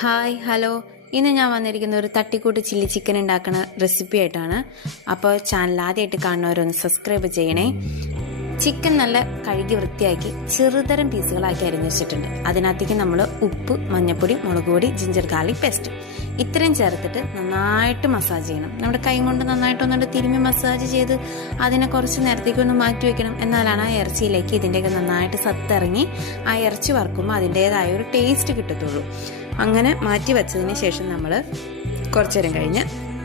Hi hello ഇന്ന് ഞാൻ വന്നിരിക്കുന്ന ഒരു തട്ടിക്കൂട്ട് ചില്ലി ചിക്കൻ ഉണ്ടാക്കുന്ന റെസിപ്പി ആയിട്ടാണ്. അപ്പോൾ ചാനൽ ആദ്യമായിട്ട് കാണുന്നവരൊന്ന് സബ്സ്ക്രൈബ് ചെയ്യണേ. ചിക്കൻ നല്ല കഴുകി വൃത്തിയാക്കി ചെറുതരം പീസുകളാക്കി അരിഞ്ഞു വെച്ചിട്ടുണ്ട്. അതിനകത്തേക്ക് നമ്മൾ ഉപ്പ് മഞ്ഞപ്പൊടി മുളക് പൊടി ജിഞ്ചർ ഗാർലിക് പേസ്റ്റ് ഇത്രയും ചേർത്തിട്ട് നന്നായിട്ട് മസാജ് ചെയ്യണം. നമ്മുടെ കൈ കൊണ്ട് നന്നായിട്ട് ഒന്നുകൊണ്ട് തിരുമ്മി മസാജ് ചെയ്ത് അതിനെ കുറച്ച് നേരത്തേക്ക് ഒന്ന് മാറ്റി വെക്കണം. എന്നാലാണ് ആ ഇറച്ചിയിലേക്ക് ഇതിന്റെയൊക്കെ നന്നായിട്ട് സത്തിറങ്ങി ആ ഇറച്ചി വറുക്കുമ്പോൾ അതിന്റേതായ ഒരു ടേസ്റ്റ് കിട്ടത്തുള്ളൂ. അങ്ങനെ മാറ്റി വെച്ചതിന് ശേഷം നമ്മൾ കുറച്ചു നേരം കഴിഞ്ഞ്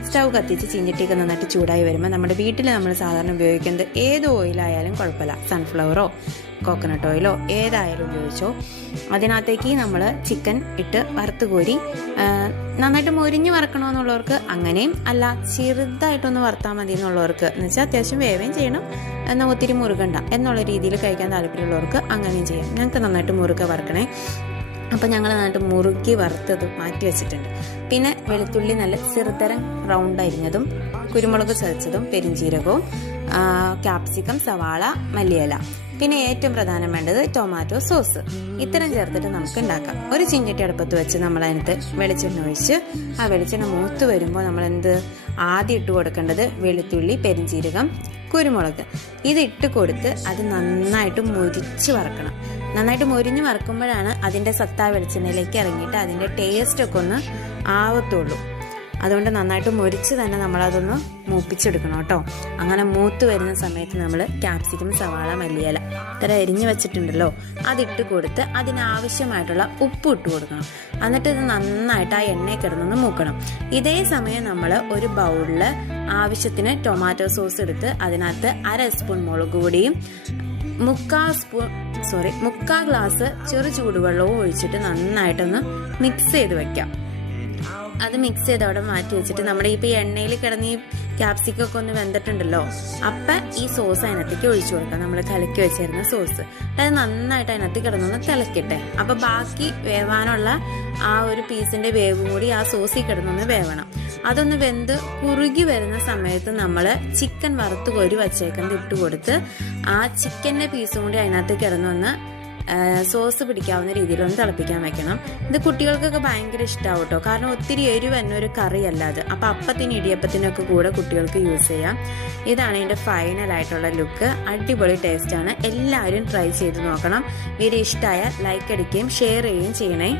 സ്റ്റൗ കത്തിച്ച് ചീഞ്ഞിട്ടേക്ക് നന്നായിട്ട് ചൂടായി വരുമ്പോൾ നമ്മുടെ വീട്ടിൽ നമ്മൾ സാധാരണ ഉപയോഗിക്കുന്നത് ഏത് ഓയിലായാലും കുഴപ്പമില്ല. സൺഫ്ലവറോ കോക്കനട്ട് ഓയിലോ ഏതായാലും ഉപയോഗിച്ചോ. അതിനകത്തേക്ക് നമ്മൾ ചിക്കൻ ഇട്ട് വറുത്ത് കോരി നന്നായിട്ട് മൊരിഞ്ഞ് വറക്കണമെന്നുള്ളവർക്ക് അങ്ങനെയും അല്ല ചെറുതായിട്ടൊന്ന് വറുത്താൽ മതി എന്നുള്ളവർക്ക് എന്ന് വെച്ചാൽ അത്യാവശ്യം വേവേം ചെയ്യണം. എന്നാൽ ഒത്തിരി മുറുകണ്ട എന്നുള്ള രീതിയിൽ കഴിക്കാൻ താല്പര്യമുള്ളവർക്ക് അങ്ങനെയും ചെയ്യാം. ഞങ്ങൾക്ക് നന്നായിട്ട് മുറുക വറക്കണേ. അപ്പം ഞങ്ങൾ നന്നായിട്ട് മുറുക്കി വറുത്തത് മാറ്റി വെച്ചിട്ടുണ്ട്. പിന്നെ വെളുത്തുള്ളി നല്ല ചെറുതരം റൗണ്ട് അരിഞ്ഞതും കുരുമുളക് ചതച്ചതും പെരിഞ്ചീരകവും ക്യാപ്സിക്കം സവാള മല്ലിയില. പിന്നെ ഏറ്റവും പ്രധാനം വേണ്ടത് ടൊമാറ്റോ സോസ് ഇത്തരം ചേർത്തിട്ട് നമുക്ക് ഉണ്ടാക്കാം. ഒരു ചിഞ്ചട്ടി അടുപ്പത്ത് വെച്ച് നമ്മൾ അതിനകത്ത് വെളിച്ചെണ്ണ ഒഴിച്ച് ആ വെളിച്ചെണ്ണ മൂത്ത് വരുമ്പോൾ നമ്മൾ എന്ത് ആദ്യം ഇട്ട് കൊടുക്കേണ്ടത് വെളുത്തുള്ളി പെരിഞ്ചീരകം കുരുമുളക്. ഇത് ഇട്ട് കൊടുത്ത് അത് നന്നായിട്ട് മുരിച്ച് വറക്കണം. നന്നായിട്ട് മൊരിഞ്ഞ് വറക്കുമ്പോഴാണ് അതിന്റെ സത്ത വെളിച്ചെണ്ണയിലേക്ക് ഇറങ്ങിയിട്ട് അതിന്റെ ടേസ്റ്റ് ഒക്കെ ഒന്ന് ആവത്തുള്ളൂ. അതുകൊണ്ട് നന്നായിട്ട് മൊരിച്ച് തന്നെ നമ്മളതൊന്ന് മൂപ്പിച്ചെടുക്കണം കേട്ടോ. അങ്ങനെ മൂത്ത് വരുന്ന സമയത്ത് നമ്മൾ ക്യാപ്സിക്കം സവാള മല്ലിയില ഇത്ര എരിഞ്ഞ് വെച്ചിട്ടുണ്ടല്ലോ അതിട്ട് കൊടുത്ത് അതിനാവശ്യമായിട്ടുള്ള ഉപ്പ് ഇട്ട് കൊടുക്കണം. എന്നിട്ട് ഇത് നന്നായിട്ട് ആ എണ്ണയിൽ കിടന്നൊന്ന് മൂക്കണം. ഇതേ സമയം നമ്മൾ ഒരു ബൗളിൽ ആവശ്യത്തിന് ടൊമാറ്റോ സോസ് എടുത്ത് അതിനകത്ത് അര സ്പൂൺ മുളക് പൊടിയും മുക്കാൽ സ്പൂൺ സോറി മുക്കാൽ ഗ്ലാസ് ചെറു ചൂടുവെള്ളവും ഒഴിച്ചിട്ട് നന്നായിട്ടൊന്ന് മിക്സ് ചെയ്ത് വെക്കാം. അത് മിക്സ് ചെയ്ത് അവിടെ മാറ്റി വെച്ചിട്ട് നമ്മുടെ ഇപ്പോൾ എണ്ണയിൽ കിടന്ന് ഈ ക്യാപ്സിക്കം ഒക്കെ ഒന്ന് വെന്തിട്ടുണ്ടല്ലോ അപ്പം ഈ സോസ് അതിനകത്തേക്ക് ഒഴിച്ചു കൊടുക്കാം. നമ്മൾ കലക്കി വെച്ചിരുന്ന സോസ് അത് നന്നായിട്ട് അതിനകത്ത് കിടന്നൊന്ന് തിളക്കട്ടെ. അപ്പം ബാക്കി വേവാനുള്ള ആ ഒരു പീസിന്റെ വേവും കൂടി ആ സോസിൽ കിടന്നൊന്ന് വേവണം. അതൊന്ന് വെന്ത് കുറുകി വരുന്ന സമയത്ത് നമ്മൾ ചിക്കൻ വറുത്ത് കോരി വച്ചേക്കുന്നത് ഇട്ട് കൊടുത്ത് ആ ചിക്കന്റെ പീസും കൂടി അതിനകത്ത് കിടന്നൊന്ന് സോസ് പിടിക്കാവുന്ന രീതിയിലൊന്ന് തിളപ്പിക്കാൻ വെക്കണം. ഇത് കുട്ടികൾക്കൊക്കെ ഭയങ്കര ഇഷ്ടമാവും കേട്ടോ കാരണം ഒത്തിരി എരിവ് തന്നെ ഒരു കറിയല്ല അത്. അപ്പം അപ്പത്തിന് ഇടിയപ്പത്തിനൊക്കെ കൂടെ കുട്ടികൾക്ക് യൂസ് ചെയ്യാം. ഇതാണ് എന്റെ ഫൈനൽ ആയിട്ടുള്ള ലുക്ക് അടിപൊളി ടേസ്റ്റാണ് എല്ലാവരും ട്രൈ ചെയ്ത് നോക്കണം. വീഡിയോ ഇഷ്ടമായ ലൈക്ക് അടിക്കുകയും ഷെയർ ചെയ്യുകയും ചെയ്യണേ.